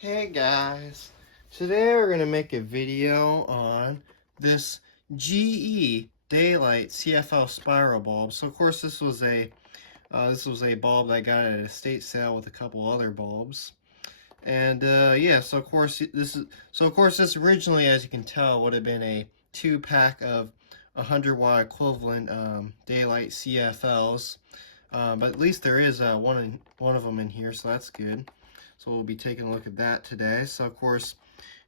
Hey guys, today we're going to make a video on this GE Daylight CFL spiral bulb. So of course this was a bulb that I got at a estate sale with a couple other bulbs. And yeah, so of course this originally, as you can tell, would have been a 2-pack of 100-watt equivalent Daylight CFLs. But at least there is one of them in here, so that's good. So we'll be taking a look at that today. So of course,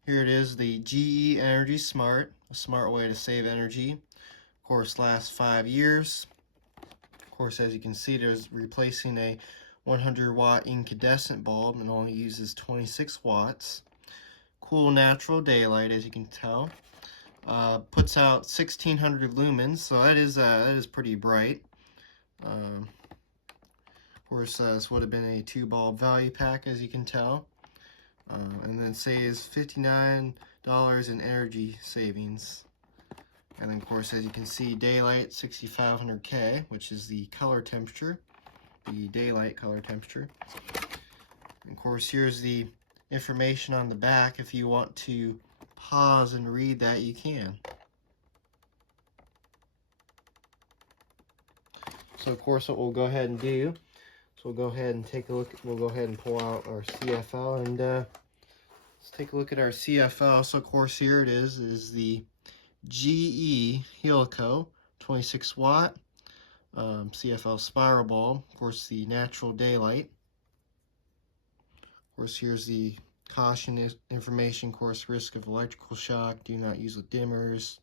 here it is, the GE Energy Smart, a smart way to save energy. Of course, lasts 5 years. Of course, as you can see, there's replacing a 100-watt incandescent bulb and only uses 26 watts. Cool natural daylight, as you can tell. Puts out 1600 lumens, so that is pretty bright. Of course, this would have been a 2-bulb value pack, as you can tell. And then saves $59 in energy savings. And then, of course, as you can see, daylight 6500K, which is the color temperature, the daylight color temperature. And of course, here's the information on the back. If you want to pause and read that, you can. So, of course, what we'll go ahead and do, so we'll go ahead and take a look. We'll go ahead and pull out our CFL and let's take a look at our CFL. So of course here it is the GE HELICAL 26 watt CFL spiral bulb. Of course, the natural daylight. Of course, here's the caution information. Of course, risk of electrical shock. Do not use with dimmers.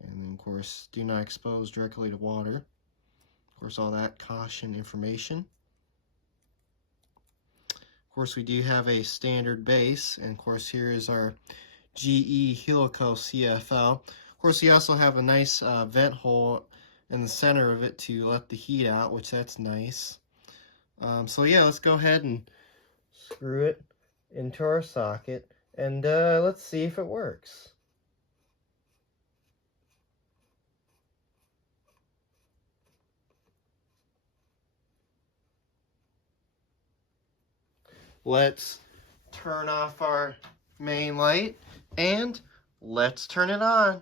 And then of course, do not expose directly to water. Of course, all that caution information. Of course, we do have a standard base, and of course here is our GE HELICAL CFL. Of course, we also have a nice vent hole in the center of it to let the heat out, which that's nice. So yeah, let's go ahead and screw it into our socket, and let's see if it works. Let's turn off our main light and let's turn it on.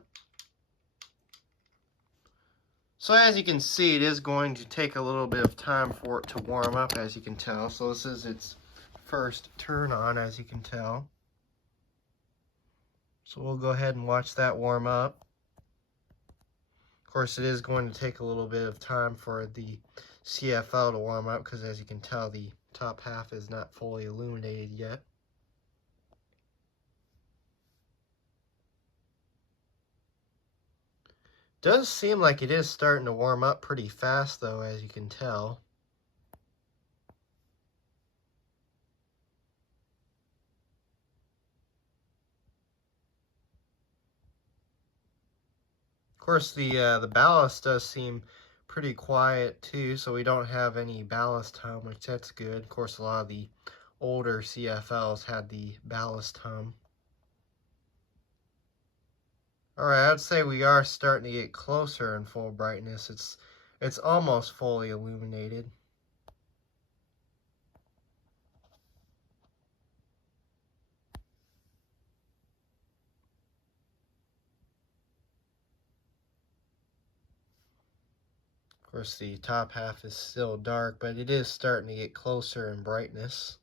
So as you can see, it is going to take a little bit of time for it to warm up, as you can tell. So this is its first turn on, as you can tell. So we'll go ahead and watch that warm up. Of course, it is going to take a little bit of time for the CFL to warm up, because as you can tell, the top half is not fully illuminated yet. Does seem like it is starting to warm up pretty fast, though, as you can tell. Of course, the ballast does seem pretty quiet too, so we don't have any ballast hum, which that's good. Of course, a lot of the older CFLs had the ballast hum. Alright, I'd say we are starting to get closer in full brightness. It's almost fully illuminated. Of course, the top half is still dark, but it is starting to get closer in brightness.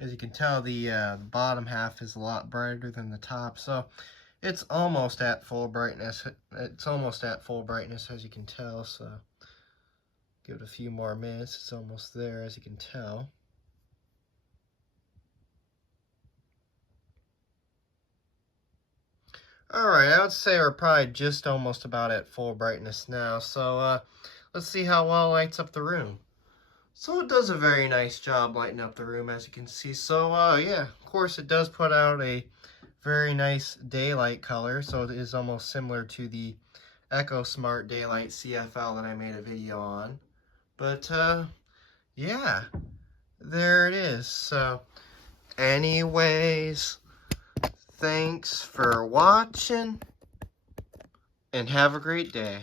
As you can tell, the bottom half is a lot brighter than the top, so it's almost at full brightness. It's almost at full brightness, as you can tell, so give it a few more minutes. It's almost there, as you can tell. Alright, I would say we're probably just almost about at full brightness now, so let's see how well it lights up the room. So it does a very nice job lighting up the room, as you can see. So yeah, of course it does put out a very nice daylight color, so it is almost similar to the Echo Smart Daylight CFL that I made a video on. But yeah, there it is. So anyways, Thanks for watching, and have a great day.